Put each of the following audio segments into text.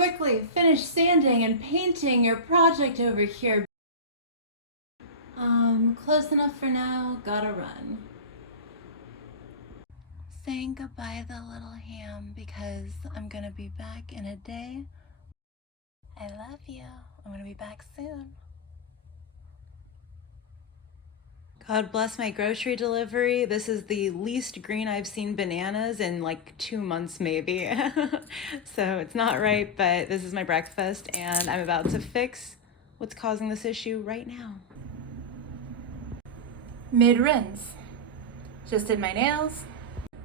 quickly finish sanding and painting your project over here. Close enough for now, gotta run. Saying goodbye to the little ham because I'm gonna be back in a day. I love you. I'm gonna be back soon. God bless my grocery delivery. This is the least green I've seen bananas in like 2 months maybe. So it's not right, but this is my breakfast and I'm about to fix what's causing this issue right now. Mid-rinse. Just did my nails.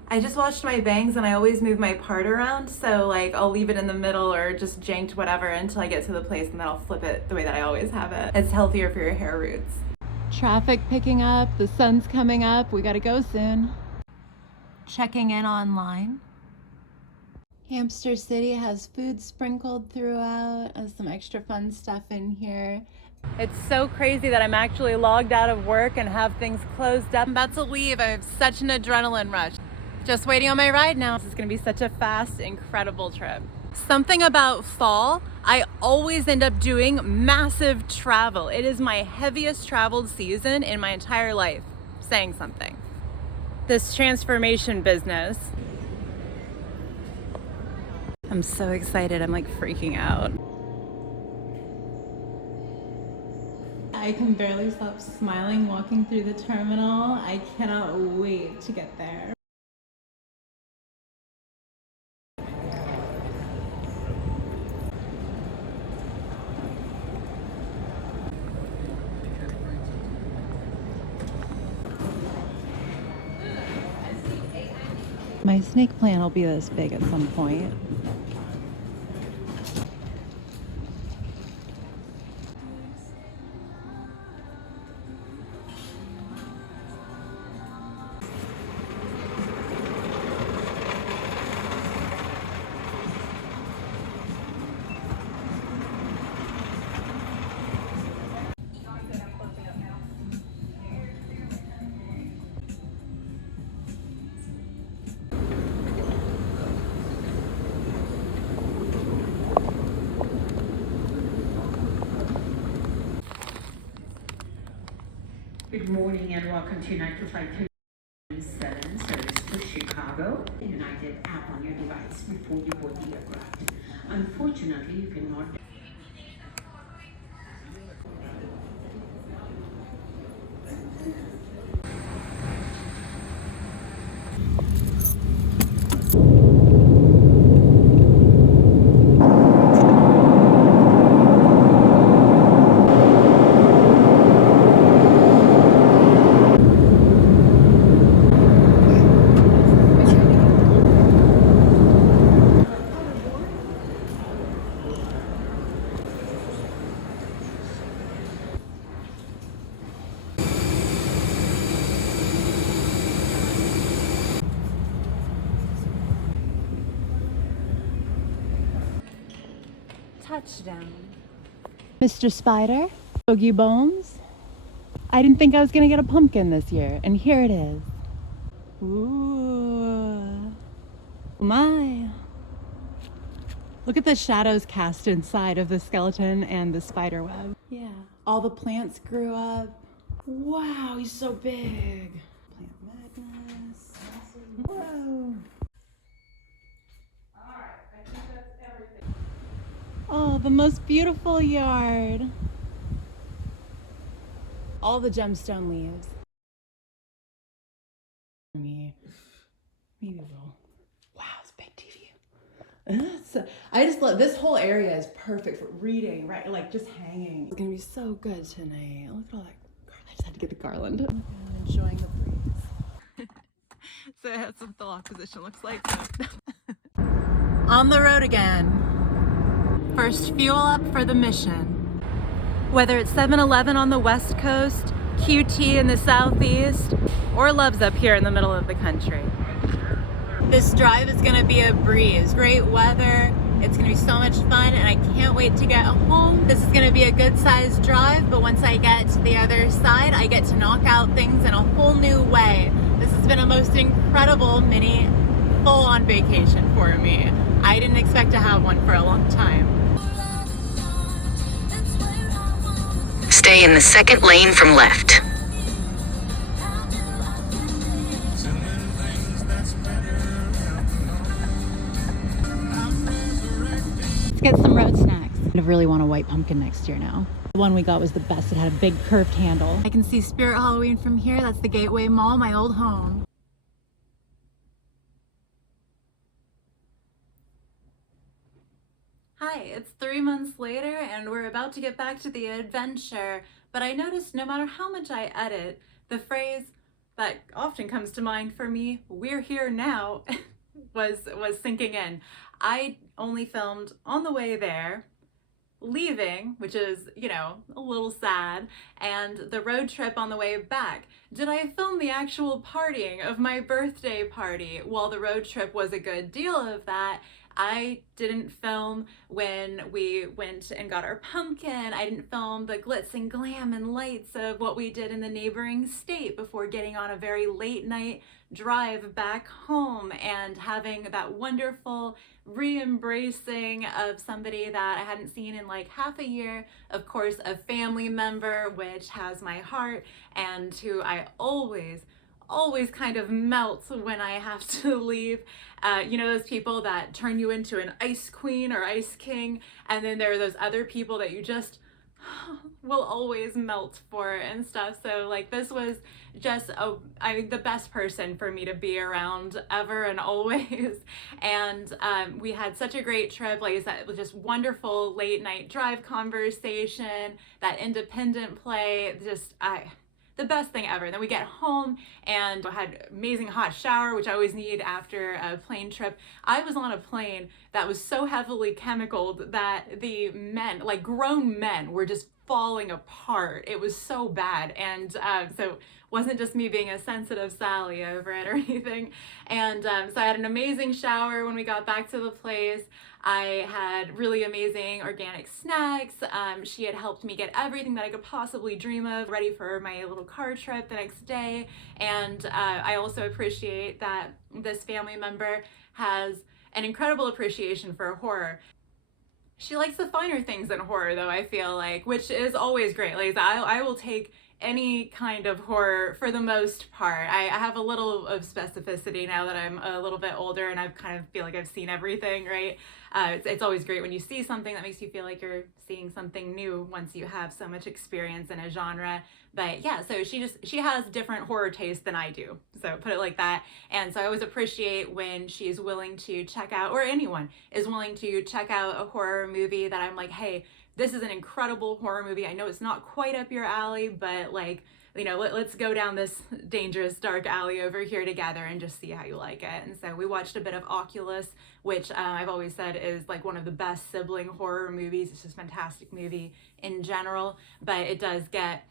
I just washed my bangs and I always move my part around, so like I'll leave it in the middle or just janked whatever until I get to the place and then I'll flip it the way that I always have it. It's healthier for your hair roots. Traffic picking up, the sun's coming up, we gotta go soon. Checking in online. Hamster City has food sprinkled throughout, some extra fun stuff in here. It's so crazy that I'm actually logged out of work and have things closed up. I'm about to leave. I have such an adrenaline rush. Just waiting on my ride now. This is gonna be such a fast, incredible trip. Something about fall, I always end up doing massive travel. It is my heaviest traveled season in my entire life, saying something. This transformation business. I'm so excited, I'm like freaking out. I can barely stop smiling walking through the terminal. I cannot wait to get there. My snake plant will be this big at some point. Good morning and welcome to 925 service for Chicago. The United app on your device before you board the aircraft. Unfortunately, you cannot. Touchdown. Mr. Spider, Boogie Bones. I didn't think I was gonna get a pumpkin this year, and here it is. Ooh, my. Look at the shadows cast inside of the skeleton and the spider web. Yeah, all the plants grew up. Wow, he's so big. Plant madness. Whoa. Oh, the most beautiful yard. All the gemstone leaves. Maybe we'll. Wow, it's a big TV. I just love this whole area is perfect for reading, right? Like just hanging. It's gonna be so good tonight. Look at all that. I just had to get the garland. I'm enjoying the breeze. So that's what the lock position looks like. On the road again. First fuel up for the mission. Whether it's 7-Eleven on the West Coast, QT in the Southeast, or Love's up here in the middle of the country. This drive is gonna be a breeze. Great weather, it's gonna be so much fun, and I can't wait to get home. This is gonna be a good sized drive, but once I get to the other side, I get to knock out things in a whole new way. This has been a most incredible mini full-on vacation for me. I didn't expect to have one for a long time. Stay in the second lane from left. Let's get some road snacks. I really want a white pumpkin next year now. The one we got was the best. It had a big curved handle. I can see Spirit Halloween from here. That's the Gateway Mall, my old home. Hi, it's 3 months later and we're about to get back to the adventure, but I noticed no matter how much I edit, the phrase that often comes to mind for me, "we're here now," was sinking in. I only filmed on the way there, leaving, which is, you know, a little sad, and the road trip on the way back. Did I film the actual partying of my birthday party? While the road trip was a good deal of that, I didn't film when we went and got our pumpkin. I didn't film the glitz and glam and lights of what we did in the neighboring state before getting on a very late night drive back home and having that wonderful re-embracing of somebody that I hadn't seen in like half a year. Of course, a family member which has my heart and who I always kind of melt when I have to leave. You know, those people that turn you into an ice queen or ice king, and then there are those other people that you just will always melt for and stuff. So like this was just the best person for me to be around ever and always. And we had such a great trip. Like I said, it was just wonderful late night drive conversation, that independent play, just the best thing ever. Then we get home and I had amazing hot shower, which I always need after a plane trip. I was on a plane that was so heavily chemicaled that the men, like grown men, were just falling apart. It was so bad. And so it wasn't just me being a sensitive Sally over it or anything. And so I had an amazing shower when we got back to the place. I had really amazing organic snacks. She had helped me get everything that I could possibly dream of ready for my little car trip the next day. And I also appreciate that this family member has an incredible appreciation for horror. She likes the finer things in horror, though, I feel like, which is always great. Like I will take any kind of horror for the most part. I have a little of specificity now that I'm a little bit older and I kind of feel like I've seen everything, right? It's always great when you see something that makes you feel like you're seeing something new once you have so much experience in a genre. But yeah, so she has different horror tastes than I do, so put it like that. And so I always appreciate when she's willing to check out, or anyone is willing to check out a horror movie that I'm like, hey, this is an incredible horror movie. I know it's not quite up your alley, but like, you know, let's go down this dangerous dark alley over here together and just see how you like it. And so we watched a bit of Oculus, which I've always said is like one of the best sibling horror movies. It's just a fantastic movie in general, but it does get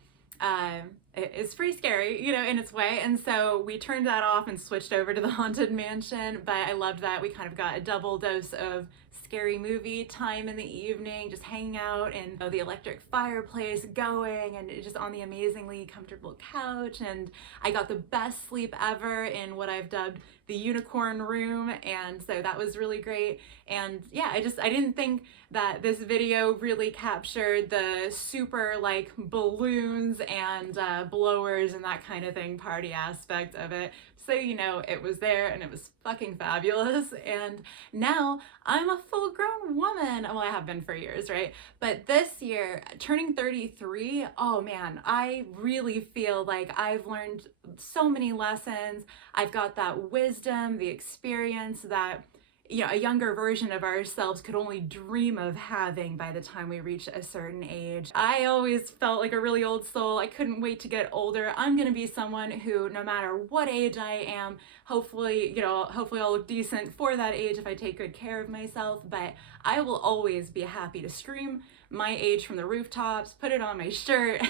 it's pretty scary, you know, in its way. And so we turned that off and switched over to the Haunted Mansion. But I loved that we kind of got a double dose of scary movie time in the evening, just hanging out and the electric fireplace going and just on the amazingly comfortable couch. And I got the best sleep ever in what I've dubbed the unicorn room. And so that was really great. And yeah, I didn't think that this video really captured the super like balloons and blowers and that kind of thing party aspect of it. So, you know, it was there and it was fucking fabulous. And now I'm a full grown woman. Well, I have been for years, right? But this year, turning 33, oh man, I really feel like I've learned so many lessons. I've got that wisdom, the experience that, you know, a younger version of ourselves could only dream of having by the time we reach a certain age. I always felt like a really old soul. I couldn't wait to get older. I'm gonna be someone who, no matter what age I am, hopefully I'll look decent for that age if I take good care of myself, but I will always be happy to scream my age from the rooftops, put it on my shirt.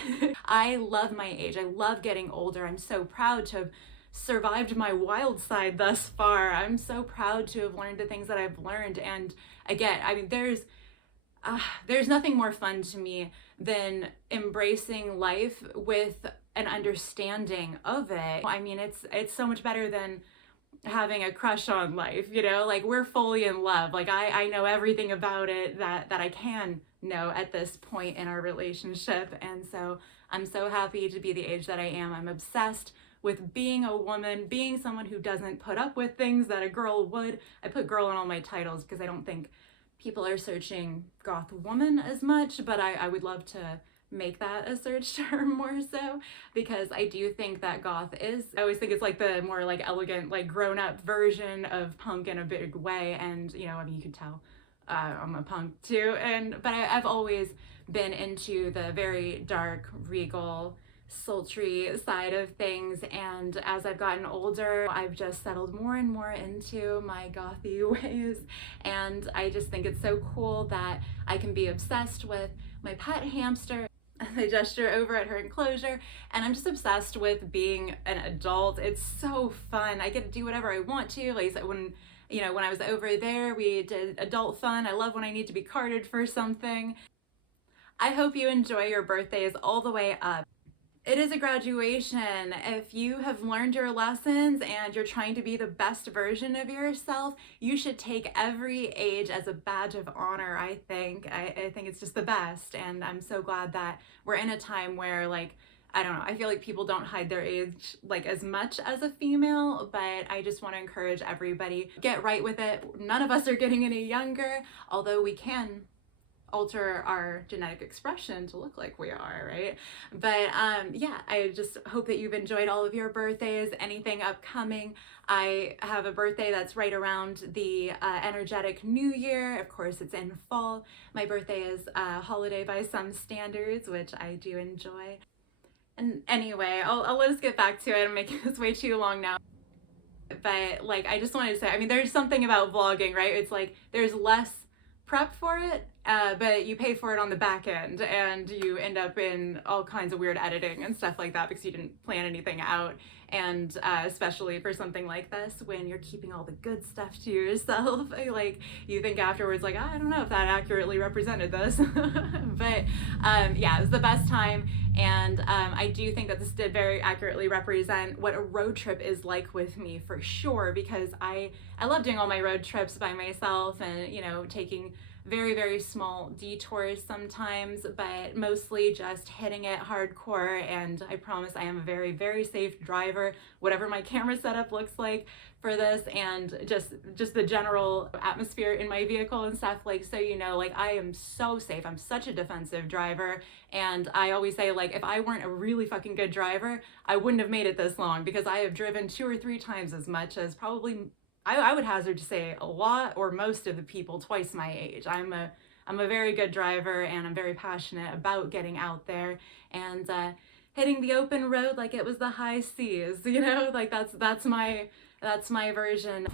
I love my age. I love getting older. I'm so proud to have survived my wild side thus far. I'm so proud to have learned the things that I've learned. And again, I mean, there's nothing more fun to me than embracing life with an understanding of it. I mean, it's so much better than having a crush on life, you know, like we're fully in love. Like I know everything about it that I can know at this point in our relationship. And so I'm so happy to be the age that I am. I'm obsessed with being a woman, being someone who doesn't put up with things that a girl would. I put girl in all my titles because I don't think people are searching goth woman as much, but I would love to make that a search term more so, because I do think that goth is, I always think it's like the more like elegant, like grown up version of punk in a big way. And you know, I mean, you can tell I'm a punk too, but I've always been into the very dark, regal, sultry side of things. And as I've gotten older, I've just settled more and more into my gothy ways. And I just think it's so cool that I can be obsessed with my pet hamster. I gesture over at her enclosure, and I'm just obsessed with being an adult. It's so fun. I get to do whatever I want to. Like when I was over there, we did adult fun. I love when I need to be carded for something. I hope you enjoy your birthdays all the way up. It is a graduation. If you have learned your lessons and you're trying to be the best version of yourself, you should take every age as a badge of honor, I think. I think it's just the best. And I'm so glad that we're in a time where, like, I don't know, I feel like people don't hide their age like as much as a female, but I just want to encourage everybody, get right with it. None of us are getting any younger, although we can alter our genetic expression to look like we are, right? But yeah, I just hope that you've enjoyed all of your birthdays, anything upcoming. I have a birthday that's right around the energetic new year. Of course, it's in fall. My birthday is a holiday by some standards, which I do enjoy. And anyway, I'll let us get back to it. I'm making this way too long now. But like, I just wanted to say, I mean, there's something about vlogging, right? It's like there's less prep for it, but you pay for it on the back end, and you end up in all kinds of weird editing and stuff like that because you didn't plan anything out. And especially for something like this, when you're keeping all the good stuff to yourself, like you think afterwards, like, I don't know if that accurately represented this. But yeah, it was the best time. And I do think that this did very accurately represent what a road trip is like with me, for sure, because I love doing all my road trips by myself, and you know, taking very, very small detours sometimes, but mostly just hitting it hardcore. And I promise I am a very, very safe driver, whatever my camera setup looks like for this, and just the general atmosphere in my vehicle and stuff. Like, so you know, like I am so safe. I'm such a defensive driver. And I always say, like, if I weren't a really fucking good driver, I wouldn't have made it this long, because I have driven 2 or 3 times as much as probably, I would hazard to say, a lot or most of the people twice my age. I'm a very good driver, and I'm very passionate about getting out there and hitting the open road like it was the high seas, you know, like that's my version.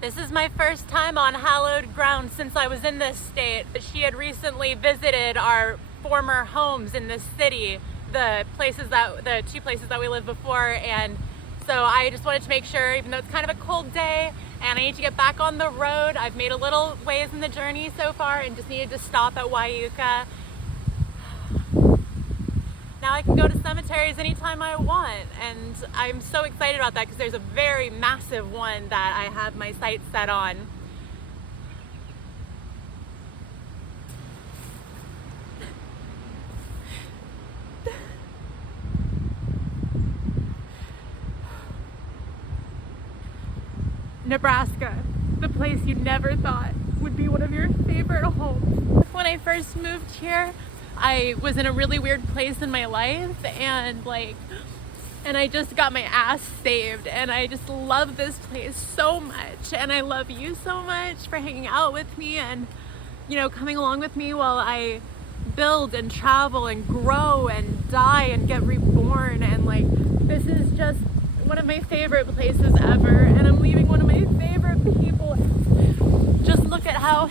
This is my first time on hallowed ground since I was in this state. She had recently visited our former homes in this city, the 2 places that we lived before, and so I just wanted to make sure, even though it's kind of a cold day and I need to get back on the road, I've made a little ways in the journey so far and just needed to stop at Wyuka. Now I can go to cemeteries anytime I want, and I'm so excited about that because there's a very massive one that I have my sights set on. Nebraska, the place you never thought would be one of your favorite homes. When I first moved here, I was in a really weird place in my life, and I just got my ass saved, and I just love this place so much, and I love you so much for hanging out with me and, you know, coming along with me while I build and travel and grow and die and get reborn. And like, this is just one of my favorite places ever, and I'm leaving one of my favorite people. Just look at how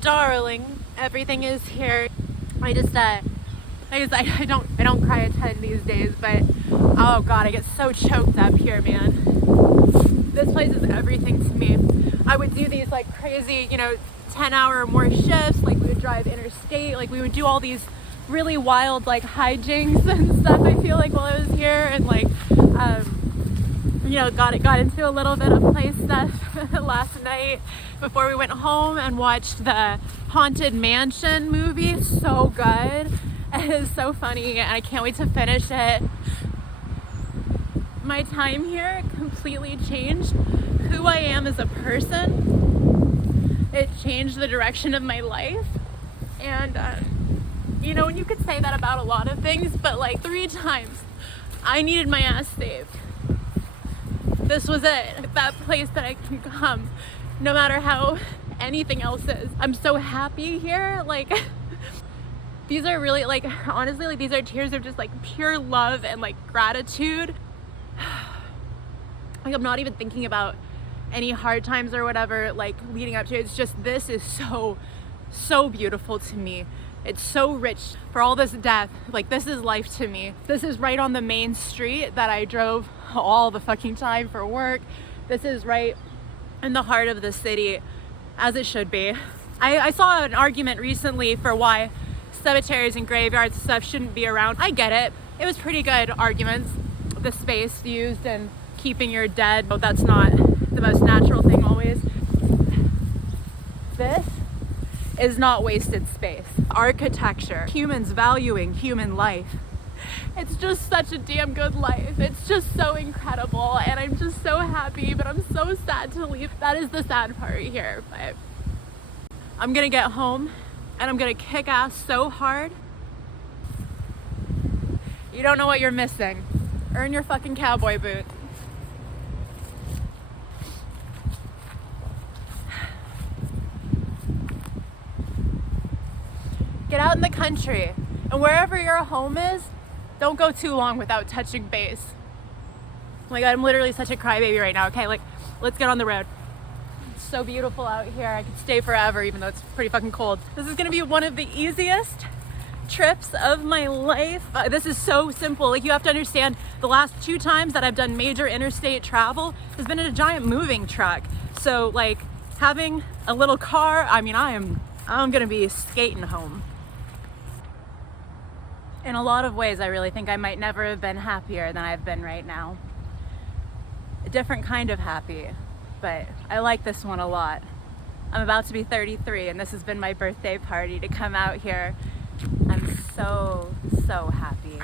darling everything is here. I don't cry a ton these days, but oh god, I get so choked up here, man. This place is everything to me. I would do these like crazy, you know, 10-hour or more shifts. Like we would drive interstate, like we would do all these really wild like hijinks and stuff, I feel like, while I was here. And like you know, got into a little bit of play stuff last night before we went home and watched the Haunted Mansion movie. So good. It is so funny and I can't wait to finish it. My time here completely changed who I am as a person. It changed the direction of my life. And you know, and you could say that about a lot of things, but like 3 times I needed my ass saved. This was it. That place that I can come no matter how anything else is. I'm so happy here. Like these are really, like, honestly, like these are tears of just like pure love and like gratitude. Like I'm not even thinking about any hard times or whatever like leading up to it. It's just, this is so beautiful to me. It's so rich. For all this death, like this is life to me. This is right on the main street that I drove all the fucking time for work. This is right in the heart of the city, as it should be. I saw an argument recently for why cemeteries and graveyards and stuff shouldn't be around. I get it. It was pretty good arguments. The space used and keeping your dead, but that's not the most natural thing always. This is not wasted space. Architecture, humans valuing human life. It's just such a damn good life. It's just so incredible and I'm just so happy, but I'm so sad to leave. That is the sad part here, but I'm gonna get home and I'm gonna kick ass so hard. You don't know what you're missing. Earn your fucking cowboy boots. Get out in the country, and wherever your home is, don't go too long without touching base. Like I'm literally such a crybaby right now. Okay, like let's get on the road. It's so beautiful out here. I could stay forever even though it's pretty fucking cold. This is gonna be one of the easiest trips of my life. This is so simple. Like you have to understand, the last 2 times that I've done major interstate travel has been in a giant moving truck. So like having a little car, I mean, I'm gonna be skating home. In a lot of ways, I really think I might never have been happier than I've been right now. A different kind of happy, but I like this one a lot. I'm about to be 33 and this has been my birthday party to come out here. I'm so happy.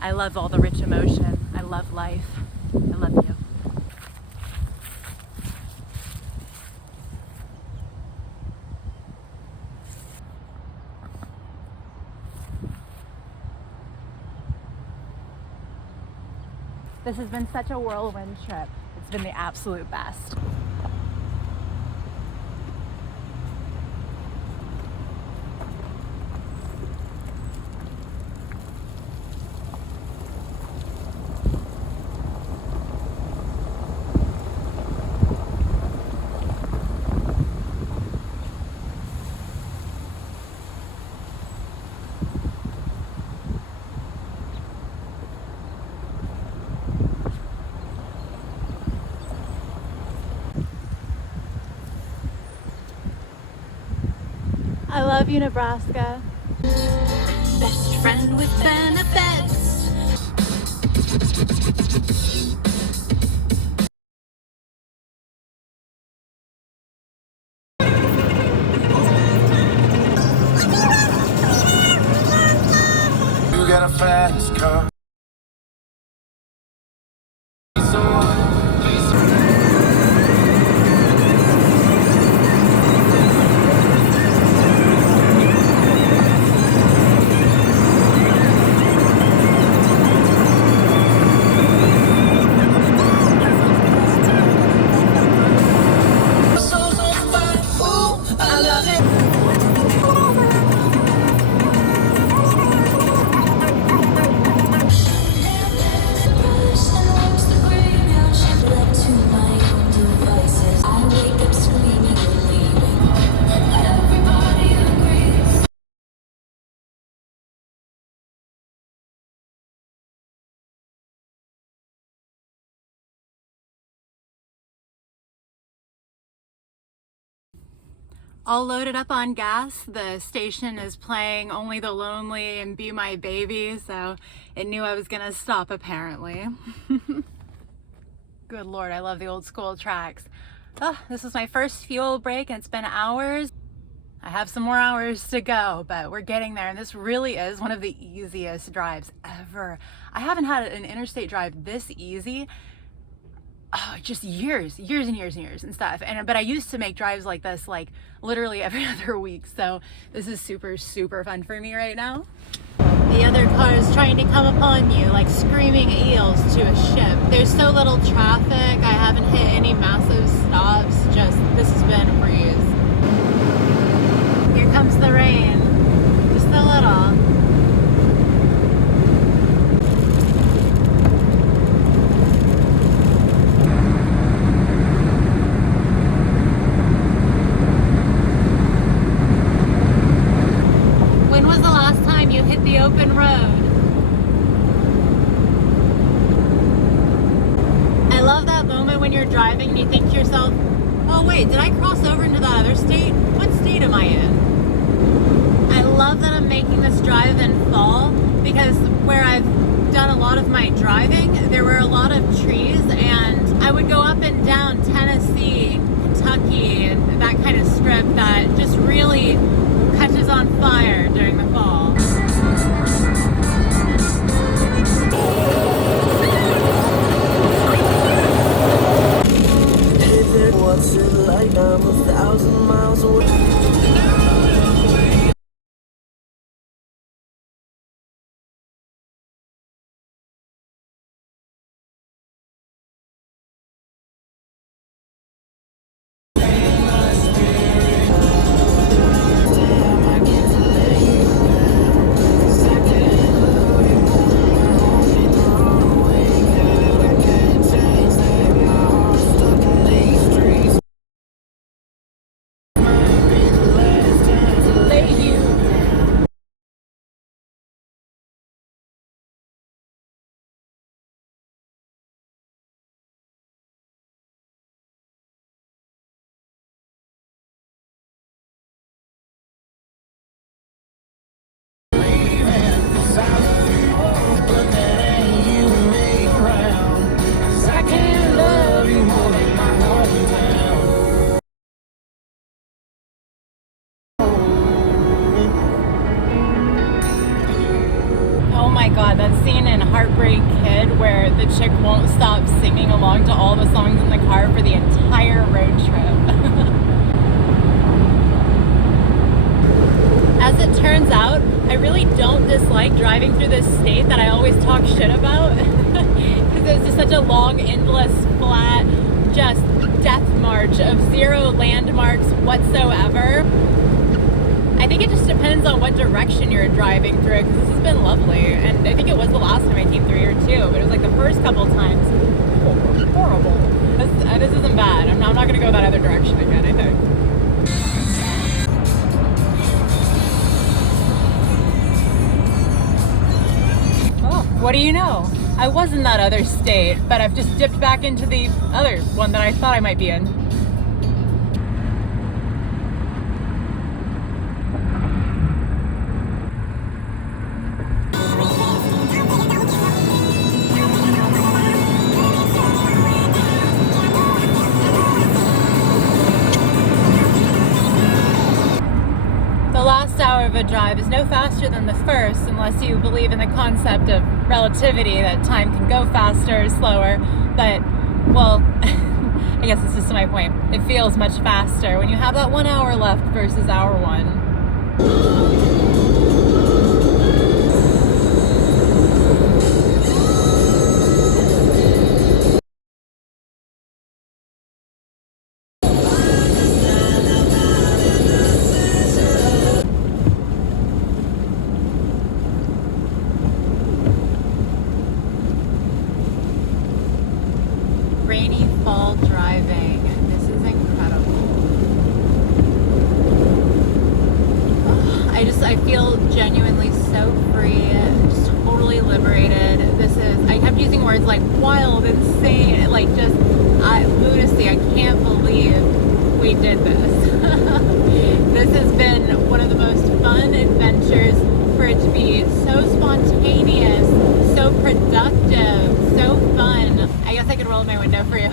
I love all the rich emotion. I love life. I love you. This has been such a whirlwind trip. It's been the absolute best. I love you, Nebraska. Best friend with benefits. You got a fast car. All loaded up on gas. The station is playing Only the Lonely and Be My Baby, so it knew I was gonna stop apparently. Good Lord, I love the old school tracks. Oh, this is my first fuel break and it's been hours. I have some more hours to go, but we're getting there. And this really is one of the easiest drives ever. I haven't had an interstate drive this easy. Oh, just years and stuff. But I used to make drives like this like literally every other week. So this is super, super fun for me right now. The other car is trying to come upon you like screaming eels to a ship. There's so little traffic. I haven't hit any massive stops. Just, this has been a breeze. Here comes the rain. Just a little. When was the last time you hit the open road? I love that moment when you're driving and you think to yourself, oh wait, did I cross over into that other state? What state am I in? I love that I'm making this drive in fall because where I've done a lot of my driving, there were a lot of trees and I would go up and down Tennessee, Kentucky, and that kind of strip that just really catches on fire during the fall. What's it like? I'm 1,000 miles away. Oh my god, that scene in Heartbreak Kid where the chick won't stop singing along to all the songs in the car for the entire road trip. As it turns out, I really don't dislike driving through this state that I always talk shit about. Because it's just such a long, endless, flat, just death march of zero landmarks whatsoever. I think it just depends on what direction you're driving through because this has been lovely. And I think it was the last time I came through here too, but it was like the first couple times, horrible. This isn't bad. I'm not going to go that other direction again, I think. Oh, what do you know? I was in that other state, but I've just dipped back into the other one that I thought I might be in. Hour of a drive is no faster than the first unless you believe in the concept of relativity, that time can go faster or slower, but well I guess this is my point. It feels much faster when you have that 1 hour left versus hour 1. Rainy fall driving. This is incredible. I feel genuinely so free, just totally liberated. I kept using words like wild, insane, like just lunacy. I can't believe we did this. This has been one of the most fun adventures for it to be so spontaneous, so productive, so fun. I guess I could roll in my window for you.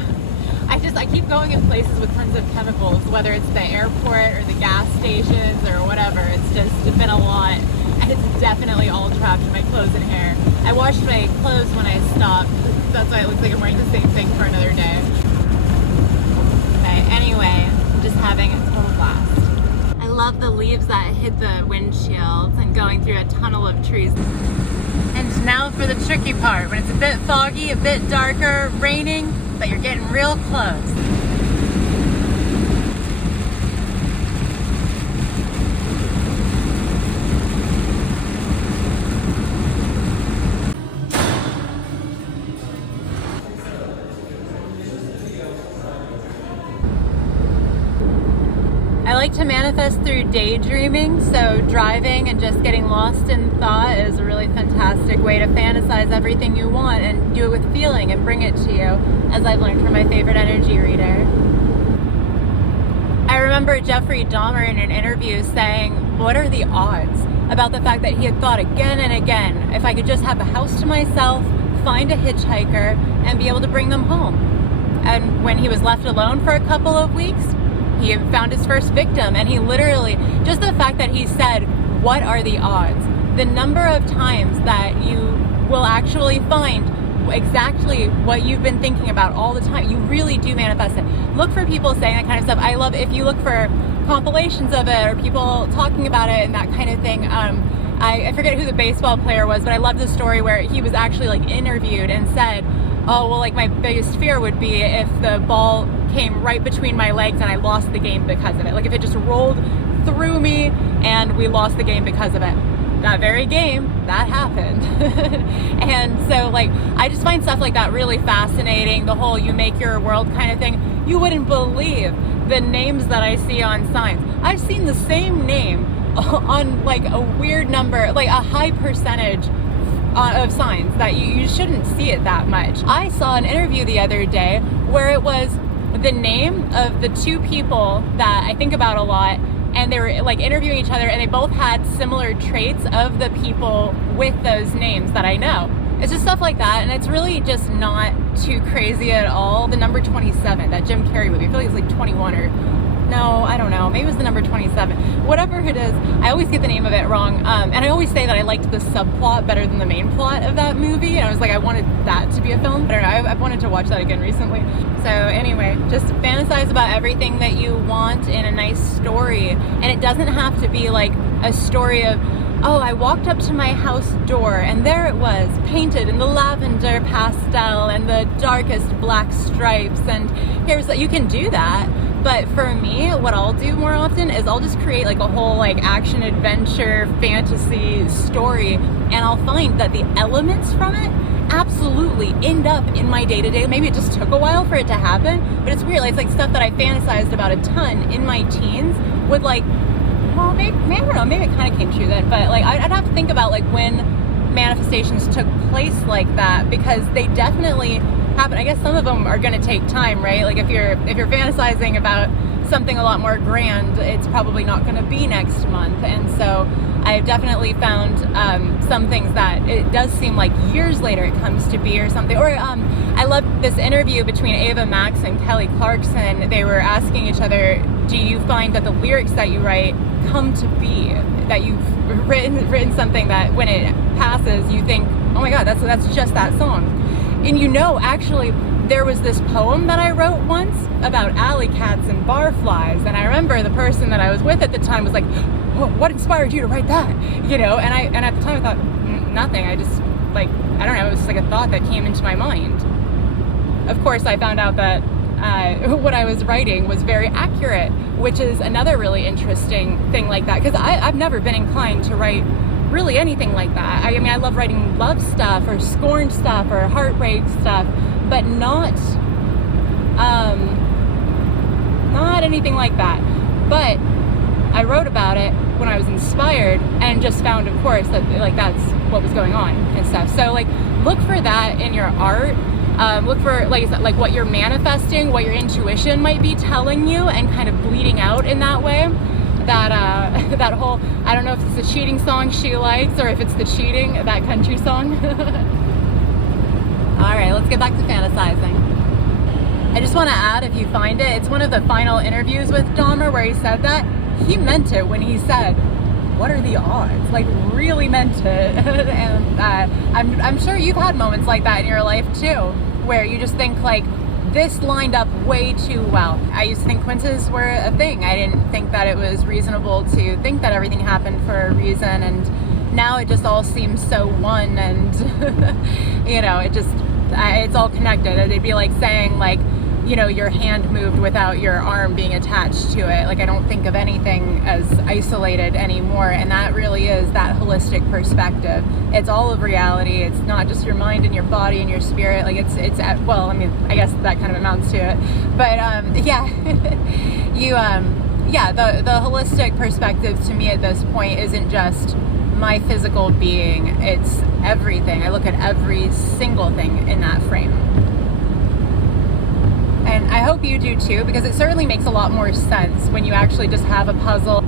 I keep going in places with tons of chemicals, whether it's the airport or the gas stations or whatever. It's just been a lot, and it's definitely all trapped in my clothes and hair. I washed my clothes when I stopped. That's why it looks like I'm wearing the same thing for another day. Okay, anyway, I'm just having a total blast. I love the leaves that hit the windshields and going through a tunnel of trees. And now for the tricky part, when it's a bit foggy, a bit darker, raining, but you're getting real close. I like to manifest through daydreaming, so driving and just getting lost in thought is a really fantastic way to fantasize everything you want and do it with feeling and bring it to you, as I've learned from my favorite energy reader. I remember Jeffrey Dahmer in an interview saying, what are the odds about the fact that he had thought again and again, if I could just have a house to myself, find a hitchhiker, and be able to bring them home. And when he was left alone for a couple of weeks, he had found his first victim, and he literally, just the fact that he said, what are the odds? The number of times that you will actually find exactly what you've been thinking about all the time, you really do manifest it. Look for people saying that kind of stuff. I love if you look for compilations of it or people talking about it and that kind of thing. I forget who the baseball player was, but I love the story where he was actually like interviewed and said, oh, well, like my biggest fear would be if the ball came right between my legs and I lost the game because of it. Like if it just rolled through me and we lost the game because of it. That very game, that happened. And so like, I just find stuff like that really fascinating. The whole you make your world kind of thing. You wouldn't believe the names that I see on signs. I've seen the same name on like a weird number, like a high percentage of signs that you shouldn't see it that much. I saw an interview the other day where it was the name of the two people that I think about a lot, and they were like interviewing each other, and they both had similar traits of the people with those names that I know. It's just stuff like that, and it's really just not too crazy at all. The number 27, that Jim Carrey movie, I feel like it's like 21 or no, I don't know. Maybe it was the number 27. Whatever it is, I always get the name of it wrong. And I always say that I liked the subplot better than the main plot of that movie. And I was like, I wanted that to be a film. I don't know. I've wanted to watch that again recently. So anyway, just fantasize about everything that you want in a nice story. And it doesn't have to be like a story of, oh, I walked up to my house door and there it was, painted in the lavender pastel and the darkest black stripes. And here's that. You can do that. But for me, what I'll do more often is I'll just create like a whole like action adventure fantasy story, and I'll find that the elements from it absolutely end up in my day-to-day. Maybe it just took a while for it to happen, but it's weird. It's like stuff that I fantasized about a ton in my teens would like, well, maybe I don't know, maybe it kind of came true then, but like I'd have to think about like when manifestations took place like that, because they definitely happen. I guess some of them are going to take time, right? Like if you're fantasizing about something a lot more grand, it's probably not going to be next month. And so I've definitely found some things that it does seem like years later it comes to be or something. Or I love this interview between Ava Max and Kelly Clarkson. They were asking each other, do you find that the lyrics that you write come to be, that you've written something that when it passes you think, oh my god, that's just that song? And you know, actually, there was this poem that I wrote once about alley cats and barflies, and I remember the person that I was with at the time was like, what inspired you to write that? You know, and at the time I thought, nothing. I just, like, I don't know, it was like a thought that came into my mind. Of course, I found out that what I was writing was very accurate, which is another really interesting thing like that, because I've never been inclined to write really anything like that. I mean, I love writing love stuff or scorn stuff or heartbreak stuff, but not anything like that. But I wrote about it when I was inspired and just found, of course, that like that's what was going on and stuff. So like, look for that in your art. Look for, like I said, like what you're manifesting, what your intuition might be telling you, and kind of bleeding out in that way. That whole, I don't know if it's the cheating song she likes or if it's the cheating, that country song. All right, let's get back to fantasizing. I just want to add, if you find it, it's one of the final interviews with Dahmer where he said that. He meant it when he said, what are the odds? Like, really meant it. And I'm sure you've had moments like that in your life too, where you just think like, this lined up way too well. I used to think coincidences were a thing. I didn't think that it was reasonable to think that everything happened for a reason, and now it just all seems so one, and you know, it's all connected. It'd be like saying, like, you know, your hand moved without your arm being attached to it. Like, I don't think of anything as isolated anymore, and that really is that holistic perspective. It's all of reality. It's not just your mind and your body and your spirit. Like, it's well, I mean, I guess that kind of amounts to it. But yeah, the holistic perspective to me at this point isn't just my physical being. It's everything. I look at every single thing in that frame. And I hope you do too, because it certainly makes a lot more sense when you actually just have a puzzle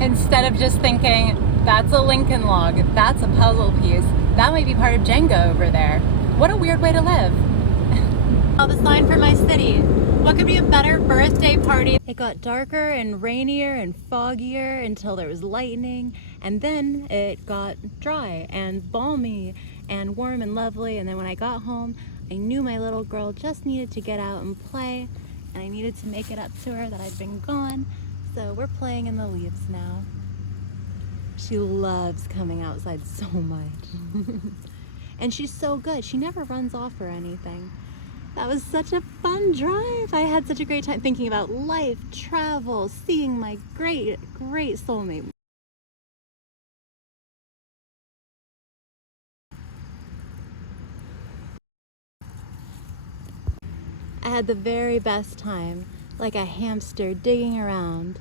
instead of just thinking, that's a Lincoln log, that's a puzzle piece, that might be part of Jenga over there. What a weird way to live. Oh, the sign for my city. What could be a better birthday party? It got darker and rainier and foggier until there was lightning, and then it got dry and balmy and warm and lovely, and then when I got home, I knew my little girl just needed to get out and play, and I needed to make it up to her that I'd been gone, so we're playing in the leaves now. She loves coming outside so much. And she's so good. She never runs off or anything. That was such a fun drive. I had such a great time thinking about life, travel, seeing my great, great soulmate. I had the very best time, like a hamster digging around.